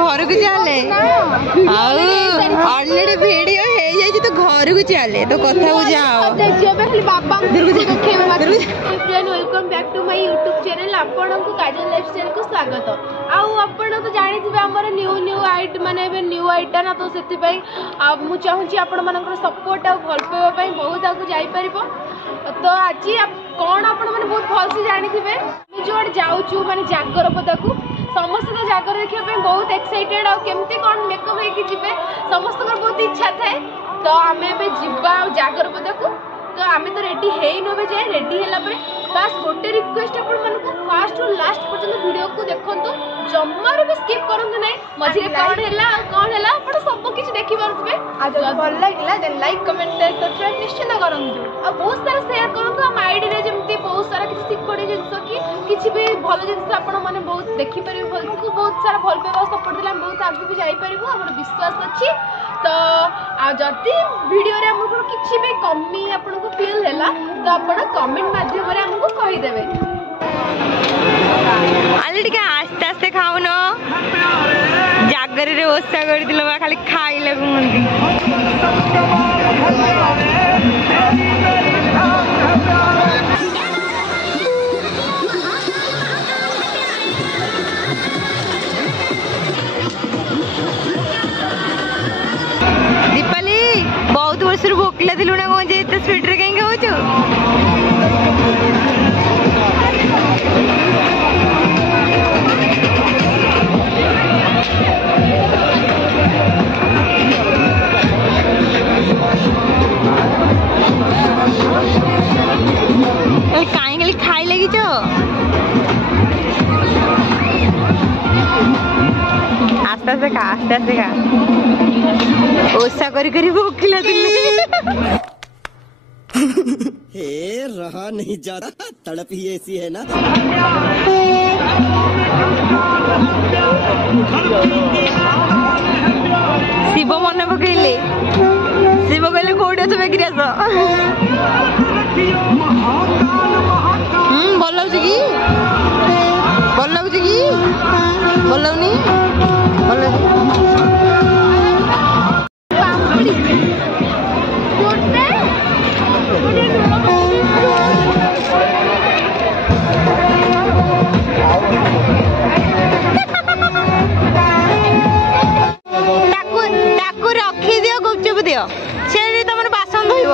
घर को चले ऑलरेडी वीडियो है तो घर को चले तो कथा को जाओ welcome back to my YouTube channel आपको काजल लाइफस्टाइल को स्वागत आपण तो जानी आमर न्यू आइट माने न्यू आइटा ना तो से मु चाहूँगी आपण मान सपोर्ट आ भल पाइबा बहुत आगे जापर तो आज कौन आप बहुत भलसे जानी जो जाऊँ माने जागर पदा को समस्त तो जागर देखा बहुत एक्साइटेड आमती कौन मेकअप होके समस्त बहुत इच्छा थाए तो आम जा जागर पदा को तो आम तो रेडी है जाए रेडी है बास गोटे रिक्वेस्ट आपको फास्ट और लास्ट पर्यटन वीडियो को देखो जमार भी स्किप करूँ ना मझे कौन है आप सब किसी देखी पारे भल लगे देन लाइक कमेंट सब्सक्राइब निश्चित करूँ और बहुत सारा शेयर करूँ आम आईडी में जमी बहुत सारा किसी शिक्षणीय जिन कि भी भल जिन आपने बहुत देखिपर भल बहुत सारा भल पाइबा सपोर्ट देते बहुत आगे भी जापर आम विश्वास अच्छी तो जदि वीडियो किसी भी कमी आपको फील है तो आप कमेंट माध्यम आमको कहीदेवे आस्ते आस्ते खाऊन जागर ओषा कर खाली खाइला दीपाली बहुत वर्ष भोकला थिलु ना कौन जे स्पीड रे कहीं हो कहीं खाई लगी आस्ते आस्ते खा ओषा करी भोकिला हे रहा नहीं जाता तड़प ही ऐसी है ना शिव मन पकड़े शिव कहले कौटे तो बेगिरी आस भल लगुच कि भल लगुच कि भल लगुनि भल रखी दियो गुपचुप दियो से तुम बासन धोब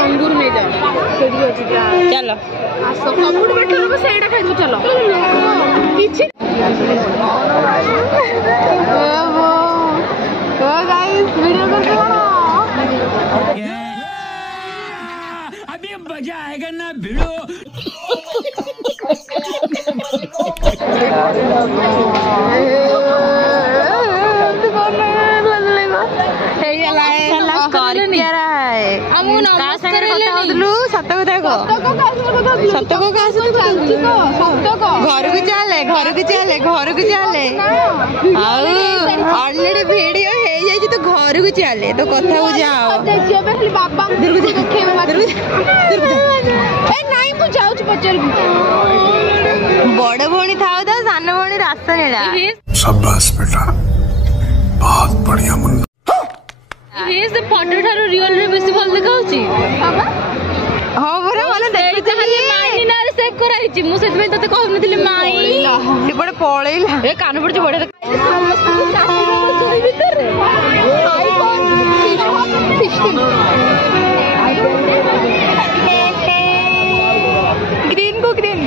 अंगूर नहीं जाओ चलो सबुठ बेटर से चलो वीडियो करते अभी मजा आएगा ना भिड़ो ऑलरेडी वीडियो है तो घर को चले तो कथा को जाओ बड़ भौणी था सान भौणी रास्ता नेला शाबाश बेटा बहुत बढ़िया मुन्ना से फोटो ठारो रियल रे बेसी भल देखा होची हां बरा वाला देखि खाली माई ना रे सेव कराई छी मु सेत में तते कहु नथिले माई से बड़ पळेला ए कान पड़ बड़े समस्त चाटी भीतर रे आईफोन 16 ग्रीन को ग्रीन ए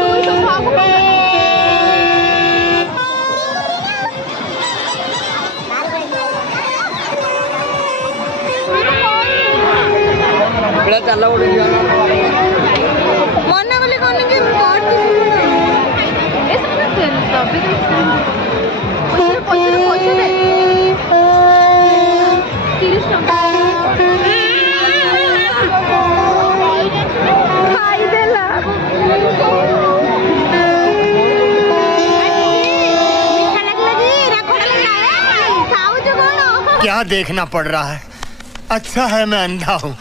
तू तो सामू चल मन बोले कौन के पैसा दे क्या देखना पड़ रहा है? अच्छा है मैं अंधा हूँ।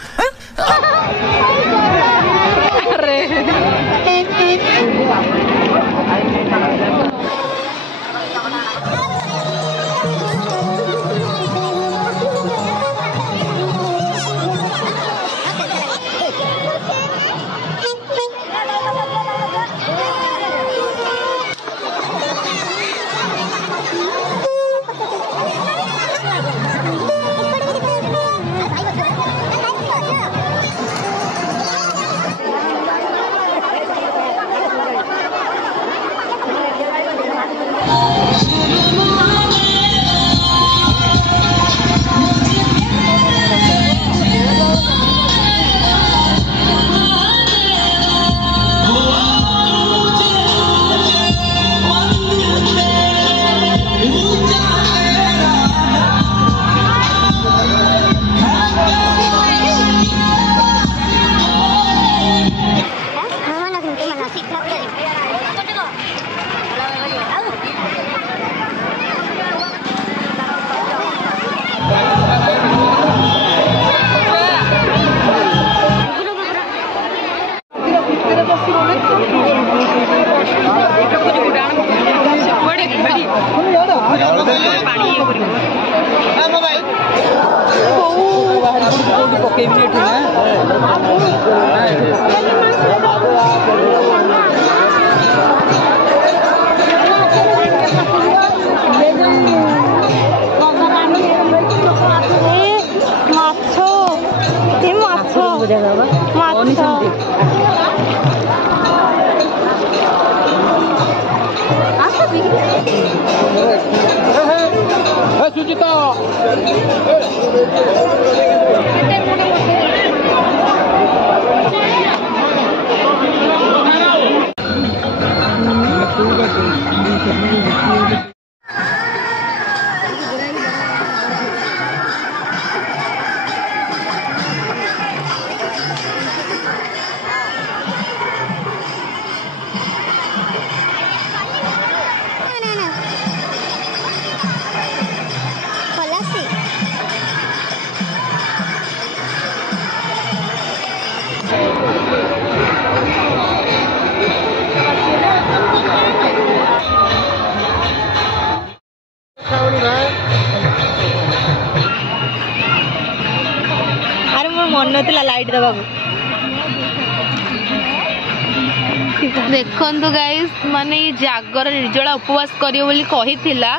लाइट दबा देखंतु गाइस माने जागर निर्जला उपवास करियो बोली कहिथिला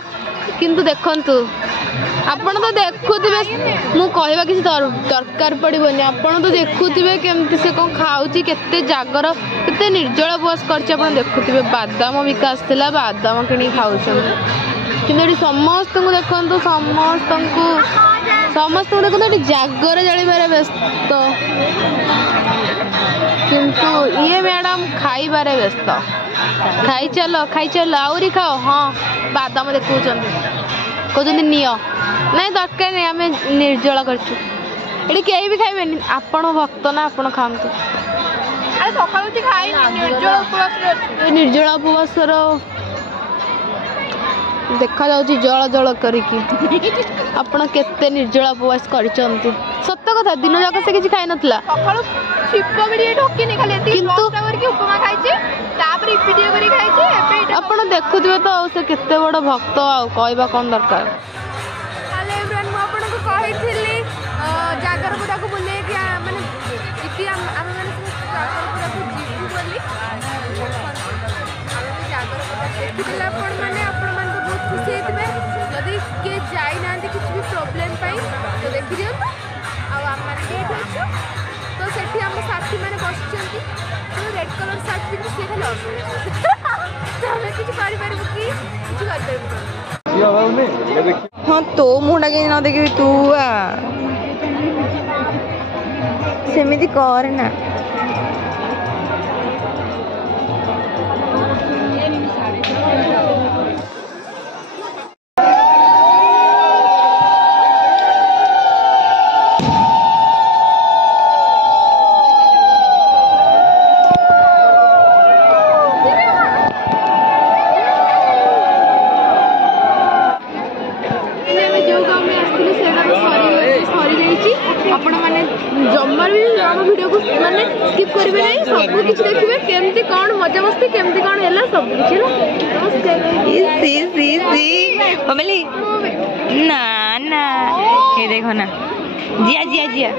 किंतु देखंतु आपण तो देखुथिबे मु कहबा किसी दरकार पड़िबोनी आपण तो देखुथिबे केमति से कोन खाउची केते जागर केते निर्जला उपवास करछ आपण देखुथिबे बादाम विकास थिला बादाम किनी खाउछन किंतु समस्त को देखंतु समस्त देखो जागर जाड़े व्यस्त किंतु ये मैडम खाइबारे व्यस्त खाई चल आउरी खाओ हाँ बादाम देखुं कहते नियो नहीं दरकार नहीं आम निर्जला करछु ये कहीं भी खाइबे आपण भक्त ना आपण खातु निर्जला उपवास देखा जाउची जल जल करिकी आपण केते निर्जला उपवास करिसंती सत्य कथा दिन जाक से किछि खाइ नथला सकाळु छिप्पा बिडी ढोकी नि खाले किंतु करके उपमा खाइछे तापर इपिडी करी खाइछे एपे आपण देखुथिबे तो से केते बड़ भक्त आ कहबा कोन दरकार हेलो एवरीवन मु आपण को कहिथिली जागर पुरा को बोले कि माने इति हम माने जागर पुरा को जीवु बोली जागर पुरा देखिला आपण माने आपण मान को बहुत खुशी हेतबे जदी के जाई नांती किछ भी प्रॉब्लम पाई तो देखि दियो आ हम माने के होछु तो सेठी हम साथी माने बसचंती तो रेड कलर शर्ट पिन से खाली तो हमें किछ करि परबो कि किछ कर परबो हाँ तो मुंडा के न देखि तू सेमिति कर ना जो गाँव में आसती सब कुछ देखिए केमती कौन मजा मस्ती केमती कौन है सब कुछ मम्मी ना ना ये देखो ना जिया जिया जिया